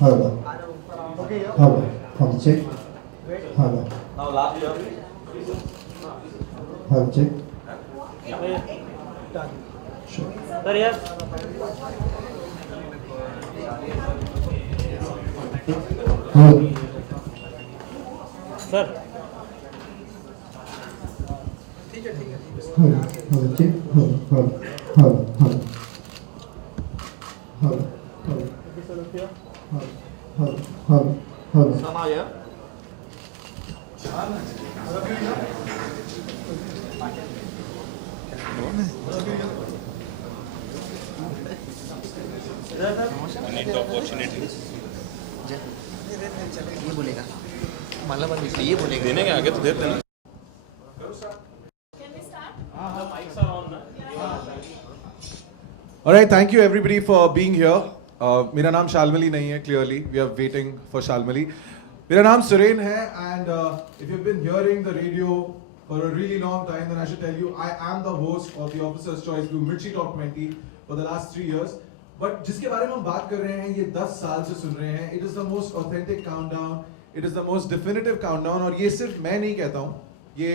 Hello. Hello. Hello. Check. Hello. Now last year. Hello. Check. Done. Sure. Sir, yes. Hello. Sir. Hello. Hello. Check. Hello. Hello. Hello. Hello. Hello. Hello. Here. Hello. Hello. Hello. Hello. Sama here. I need the opportunity. ये बोलेगा मला पण दिसलं ये बोलेगा देने के आगे तो देते ना. Alright, thank you everybody for being here. मेरा नाम शालमली नहीं है, clearly. We are waiting for Shalmali. मेरा नाम सुरेन है, and if you've been hearing the radio for a really long time, then I should tell you I am the host of the Officer's Choice Blue Mirchi Top 20 for the last 3 years. But जिसके बारे में हम बात कर रहे हैं, ये 10 साल से सुन रहे हैं. It is the most authentic countdown. It is the most definitive countdown. और ये सिर्फ मैं नहीं कहता हूँ. ये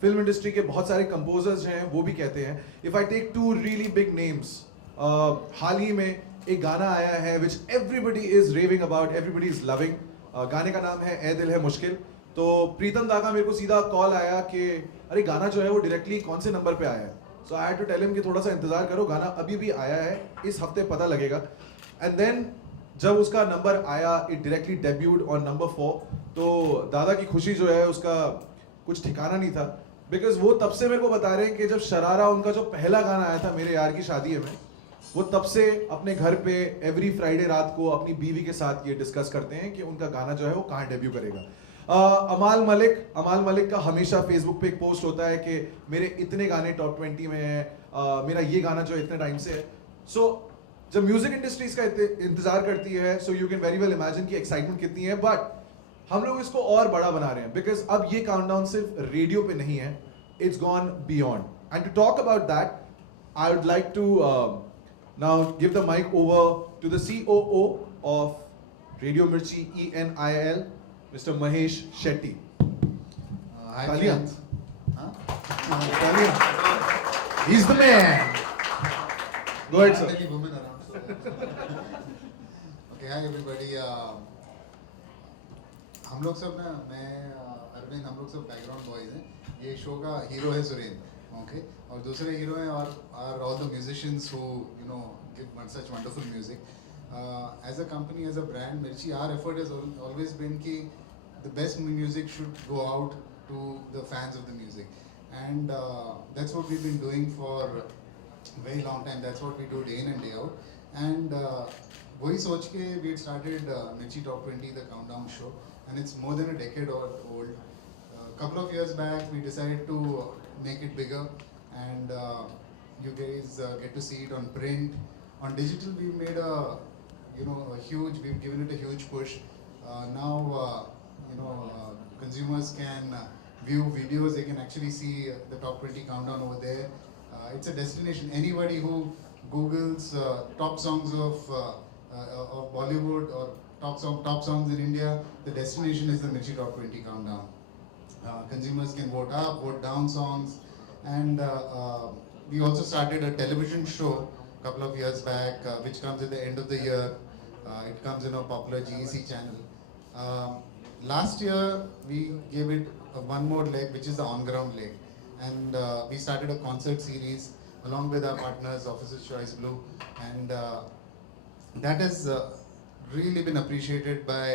फिल्म इंडस्ट्री के बहुत सारे कंपोजर्स हैं, वो भी कहते हैं. If I take two really big names, हाल ही में एक गाना आया है which everybody is raving about, everybody is loving. गाने का नाम है ए दिल है मुश्किल. तो प्रीतम दा का मेरे को सीधा कॉल आया कि अरे गाना जो है वो डायरेक्टली कौन से नंबर पे आया है. So I had to tell him कि थोड़ा सा इंतजार करो, गाना अभी भी आया है, इस हफ्ते पता लगेगा. एंड देन जब उसका नंबर आया, इट डायरेक्टली डेब्यूड ऑन नंबर 4. तो दादा की खुशी जो है उसका कुछ ठिकाना नहीं था, बिकॉज वो तब से मेरे को बता रहे हैं कि जब शरारा उनका जो पहला गाना आया था मेरे यार की शादी है में, वो तब से अपने घर पे एवरी फ्राइडे रात को अपनी बीवी के साथ ये डिस्कस करते हैं कि उनका गाना जो है वो कहाँ डेब्यू करेगा. अमाल मलिक का हमेशा फेसबुक पे एक पोस्ट होता है कि मेरे इतने गाने टॉप 20 में हैं, मेरा ये गाना जो इतने टाइम से है. सो जब म्यूजिक इंडस्ट्री इसका इंतजार करती है, so you can very well imagine की एक्साइटमेंट कितनी है. बट हम लोग इसको और बड़ा बना रहे हैं, बिकॉज अब ये काउंटडाउन सिर्फ रेडियो पे नहीं है, it's gone beyond. And to talk about that, I would like to now give the mic over to the COO of Radio Mirchi ENIL, Mr. Mahesh Shetty. Hi Talia. friends. Huh? Talia. He's the man. Go ahead, sir. Many women around. Okay, hi everybody. हम लोग सब ना, मैं अरविंद, हम लोग सब background boys हैं. ये शो का हीरो है सुरेन, ओके, और दूसरे हीरो हैं और are all the musicians who you know give such wonderful music. As a company, as a brand, Mirchi, our effort has always been कि the best music should go out to the fans of the music, and that's what we've been doing for a very long time. That's what we do day in and day out. And वही सोच के we had started Mirchi Top 20, the countdown show, and it's more than a decade old. Couple of years back, we decided to make it bigger, and you guys get to see it on print. On digital, we've made we've given it a huge push. Now, consumers can view videos, they can actually see the top 20 countdown over there. It's a destination. Anybody who Googles top songs of Bollywood or top songs in India, the destination is the Mirchi Top 20 countdown. Consumers can vote up, vote down songs, and we also started a television show a couple of years back, which comes at the end of the year. It comes in a popular GEC channel. Last year, we gave it one more leg, which is the on-ground leg, and we started a concert series along with our partners, Officer's Choice Blue, and that has really been appreciated by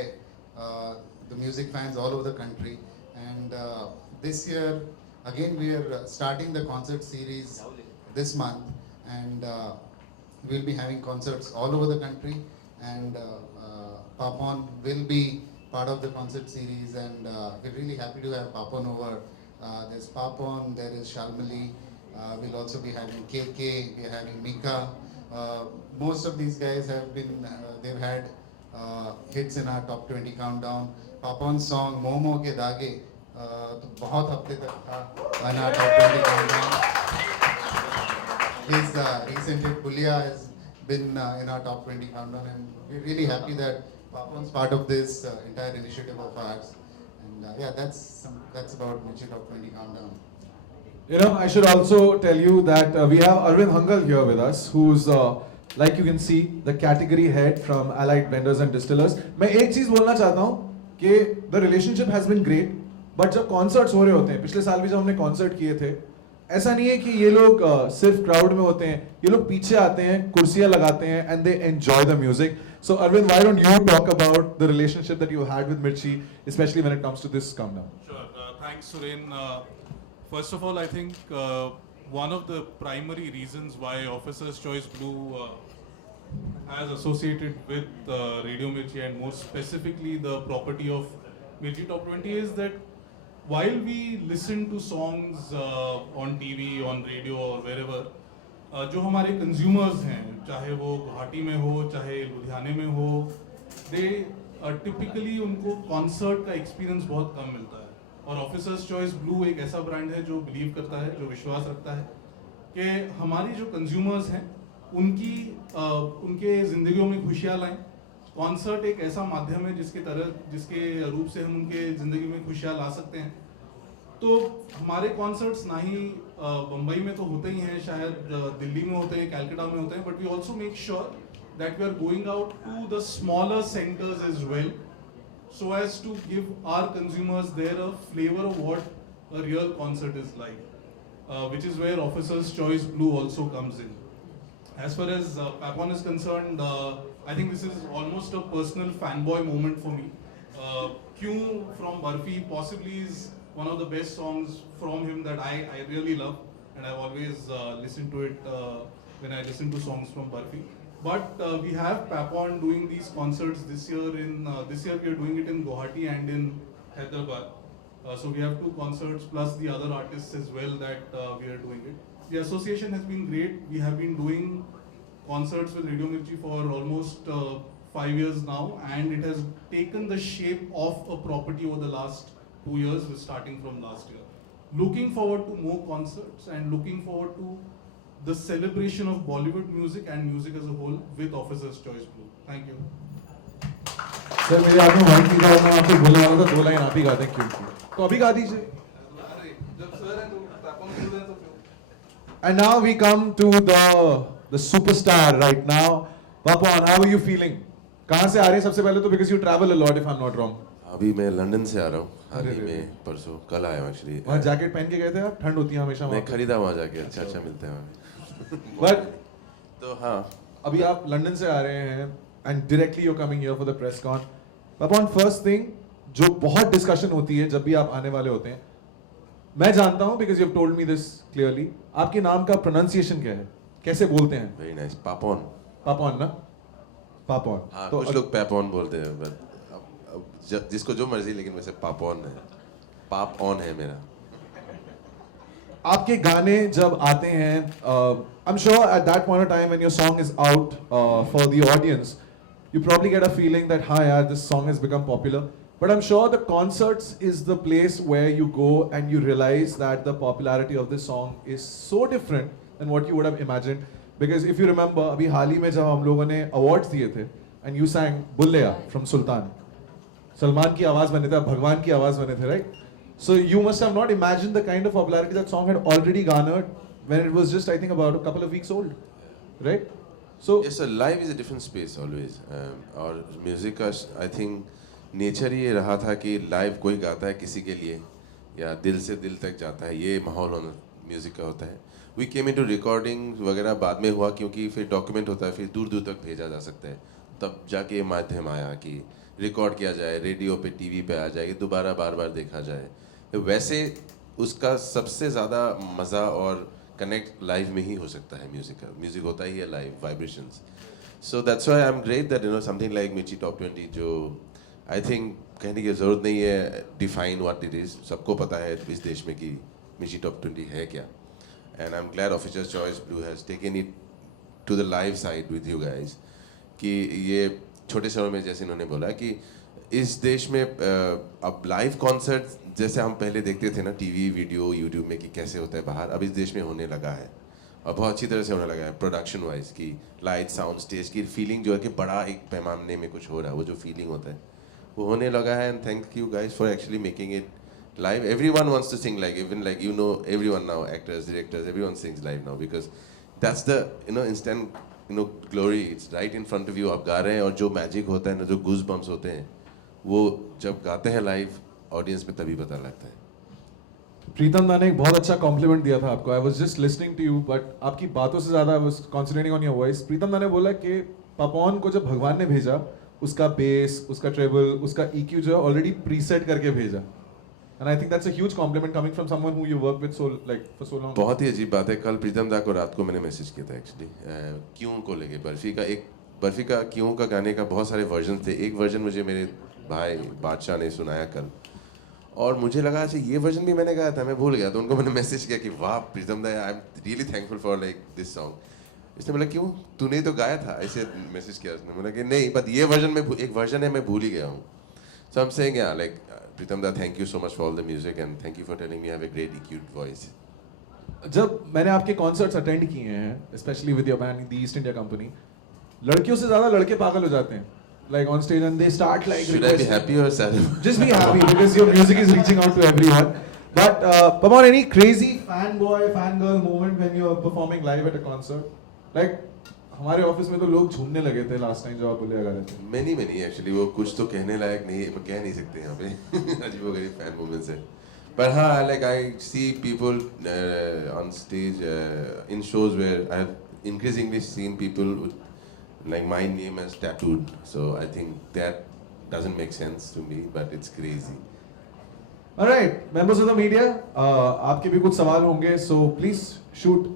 the music fans all over the country. And this year, again, we are starting the concert series this month, and we'll be having concerts all over the country, and Papon will be part of the concert series, and we're really happy to have Papon over. There's Papon, there is Shalmali, we'll also be having KK, we're having Mika. Most of these guys have been, they've had hits in our top 20 countdown. Papon's song Momo Ke Dage तो बहुत हफ्ते तक था in our top 20 countdown. His recent hit Puliya has been in our top 20 countdown, and we're really happy that Papon's part of this entire initiative of ours. And yeah, that's about Mirchi Top 20 Countdown. You know, I should also tell you that we have Arvind Hangal here with us, who's like you can see, the category head from Allied Blenders and Distillers. मैं एक चीज बोलना चाहता हूँ कि the relationship has been great, but जब concerts हो रहे होते हैं, पिछले साल भी जब हमने concert किए थे, ऐसा नहीं है कि ये लोग सिर्फ crowd में होते हैं, ये लोग पीछे आते हैं, कुर्सियाँ लगाते हैं, and they enjoy the music. So Arvind, why don't you talk about the relationship that you had with Mirchi, especially when it comes to this countdown? Sure. Thanks, Suren. First of all, I think one of the primary reasons why Officer's Choice Blue has associated with Radio Mirchi and more specifically the property of Mirchi Top 20 is that while we listen to songs on TV, on radio or wherever, जो हमारे consumers हैं, चाहे वो गुवाहाटी में हो, चाहे लुधियाने में हो, they typically उनको concert का experience बहुत कम मिलता है. और ऑफिसर्स चॉइस ब्लू एक ऐसा ब्रांड है जो बिलीव करता है, जो विश्वास रखता है कि हमारी जो कंज्यूमर्स हैं उनके ज़िंदगियों में खुशियाँ लाएं. कॉन्सर्ट एक ऐसा माध्यम है जिसके रूप से हम उनके ज़िंदगी में खुशियाँ ला सकते हैं. तो हमारे कॉन्सर्ट्स ना ही बम्बई में तो होते ही हैं, शायद दिल्ली में होते हैं, कैलकाटा में होते हैं, but we also make sure that we are going out to the smaller centres as well, so as to give our consumers there a flavor of what a real concert is like, which is where Officer's Choice Blue also comes in. As far as Papon is concerned, I think this is almost a personal fanboy moment for me. Kyun from Barfi possibly is one of the best songs from him that I really love, and I've always listened to it when I listen to songs from Barfi. But we have Papon doing these concerts this year. This year we are doing it in Guwahati and in Hyderabad. So we have 2 concerts plus the other artists as well that we are doing it. The association has been great. We have been doing concerts with Radio Mirchi for almost 5 years now, and it has taken the shape of a property over the last 2 years, starting from last year. Looking forward to more concerts and looking forward to the celebration of Bollywood music and music as a whole with Officer's Choice Blue. Thank you. Sir मेरे हाथ में माइक दिखा, मैं आपको बोलने वाला था 2 लाइन आप ही गाते हैं क्यों, तो अभी गा दीजिए. And now we come to the superstar right now. Papon, how are you feeling? कहाँ से आ रहे हैं सबसे पहले तो, because you travel a lot if I'm not wrong. अभी मैं लंदन से आ रहा हूँ, हाल ही में परसों कल आया हूँ एक्चुअली. वहाँ जैकेट पहन के गए थे आप? ठंड होती है हमेशा. मैं खरीदा वहाँ जाके, अच्छा मिलते हैं वहाँ. But तो हाँ, अभी आप लंदन से आ रहे हैं and directly you're coming here for the press con. Papon, first thing जो बहुत डिस्कशन होती है जब भी आप आने वाले होते हैं, मैं जानता हूँ because you've told me this clearly, आपके नाम का pronunciation क्या है, कैसे बोलते हैं? Very nice. पापोन. पापोन ना? पापोन. हाँ, तो कुछ लोग पैपोन बोलते हैं, but जिसको जो मर्जी, लेकिन वैसे पापोन है, पाप ऑन है मेरा. आपके गाने जब आते हैं, I'm sure at that point of time when your song is out for the audience, you probably get a feeling that, हाँ यार, this song has become popular. But I'm sure the concerts is the place where you go and you realize that the popularity of this song is so different than what you would have imagined. Because if you remember, अभी हाल ही में जब हम लोगों ने awards दिए थे, and you sang Bulleya from Sultan, Salman की आवाज बने थे, भगवान की आवाज बने थे, right? So you must have not imagined the kind of popularity that song had already garnered when it was just, I think, about a couple of weeks old, right? So yes, so live is a different space always. और म्यूजिक का I think nature ये रहा था कि लाइव कोई गाता है किसी के लिए या दिल से दिल तक जाता है, ये माहौल होना म्यूजिक का होता है. वी केम इनटू रिकॉर्डिंग वगैरह बाद में हुआ, क्योंकि फिर डॉक्यूमेंट होता है, फिर दूर दूर तक भेजा जा सकता है. तब जाके ये माध्यम आया कि रिकॉर्ड किया जाए, रेडियो पे, टीवी पे आ जाए, दोबारा बार बार देखा जाए. वैसे उसका सबसे ज़्यादा मज़ा और कनेक्ट लाइव में ही हो सकता है. म्यूज़िक का, म्यूज़िक होता ही है live, vibrations. So that's why I am great that you know something like मिर्ची टॉप 20, जो आई थिंक कहने की ज़रूरत नहीं है डिफाइन व्हाट इट इज़, सबको पता है इस देश में कि मिर्ची टॉप 20 है क्या. And I am glad Officer's Choice Blue has taken it to the live side with you guys, कि ये छोटे शहरों में, जैसे इन्होंने बोला, कि इस देश में अब लाइव कॉन्सर्ट जैसे हम पहले देखते थे ना टीवी, वीडियो, यूट्यूब में कि कैसे होता है बाहर, अब इस देश में होने लगा है. और बहुत अच्छी तरह से होने लगा है प्रोडक्शन वाइज की लाइट साउंड स्टेज की फीलिंग जो है कि बड़ा एक पैमाने में कुछ हो रहा है, वो जो फीलिंग होता है वो होने लगा है. And thank you guys for actually making it live. Everyone wants to sing live, even like you know everyone now, actors, directors, everyone sings live now because that's the instant glory. It's right in front of you. आप गा रहे हैं और जो मैजिक होता है ना, जो गूज बम्स होते हैं वो जब गाते हैं लाइव ऑडियंस में तभी पता लगता है. प्रीतम दा ने एक बहुत अच्छा कॉम्प्लीमेंट दिया था आपको. I was just listening to you but आपकी बातों से ज्यादा I was concentrating on your voice. Pritam da ने बोला कि पापॉन को जब भगवान ने भेजा उसका बेस, उसका ट्रेबल, उसका EQ जो है ऑलरेडी प्रीसेट करके भेजा. And I think that's a huge compliment coming from someone who you work with for so long. बहुत ही अजीब बात है. कल प्रीतम दा को रात को मैंने मैसेज किया था एक्चुअली क्यों को लेके. बर्फी का क्यों का गाने का बहुत सारे वर्जन थे. एक वर्जन मुझे मेरे भाई बादशाह ने सुनाया कल और मुझे लगा अच्छा ये वर्जन भी मैंने गाया था, मैं भूल गया. तो उनको मैंने मैसेज किया कि वाह प्रीतम दा, I am really thankful for like this song. इसने बोला क्यों तूने तो गाया था, ऐसे मैसेज किया उसने. बोला कि नहीं बट ये वर्जन में एक वर्जन है मैं भूल ही गया हूँ. So I'm saying yeah, like Pritam da, thank you so much for all the music and thank you for telling me I have a great EQ'd voice. जब मैंने आपके कॉन्सर्ट्स अटेंड किए हैं specially with your band the east India company, लड़कियों से ज्यादा लड़के पागल हो जाते हैं like on stage and they start like Should I be happy or sad? Just be happy because your music is reaching out to everyone. But Pawan, any crazy fanboy fangirl moment when you're performing live at a concert? Like हमारे ऑफिस में तो लोग झूमने लगे थे last time जब आप बोले लगा रहे थे. Many actually. वो कुछ तो कहने लायक नहीं कह नहीं सकते यहाँ पे. अजीबोगरीब फैन मूवमेंट्स है. पर हाँ, like I see people on stage in shows where I have increasingly seen people with like my name as tattooed. So I think that doesn't make sense to me, but it's crazy. Alright, members of the media, आपके भी कुछ सवाल होंगे, so please shoot,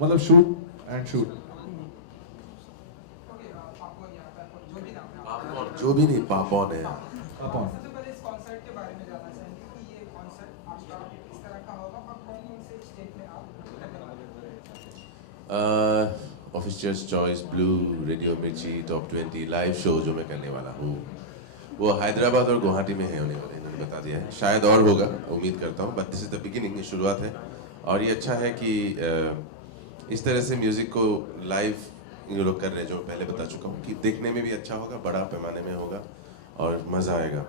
मतलब shoot and shoot. जो भी नहीं पापॉन है. पापॉन. सबसे पहले इस कॉन्सर्ट के बारे में जानना चाहेंगे कि ये कॉन्सर्ट आपका इस तरह का होगा और कौन-कौन से स्टेट में आप ऑफिसर्स चॉइस, ब्लू, रेडियो मिर्ची, टॉप 20 लाइव शो जो मैं करने वाला हूँ वो हैदराबाद और गुवाहाटी में है होने वाले. इन्होंने बता दिया है. शायद और होगा, उम्मीद करता हूँ. But this is the beginning, ये शुरुआत है. और ये अच्छा है कि इस तरह से म्यूजिक को लाइव ये लोग कर रहे हैं, जो पहले बता चुका हूँ कि देखने में भी अच्छा होगा, बड़ा पैमाने में होगा और मज़ा आएगा.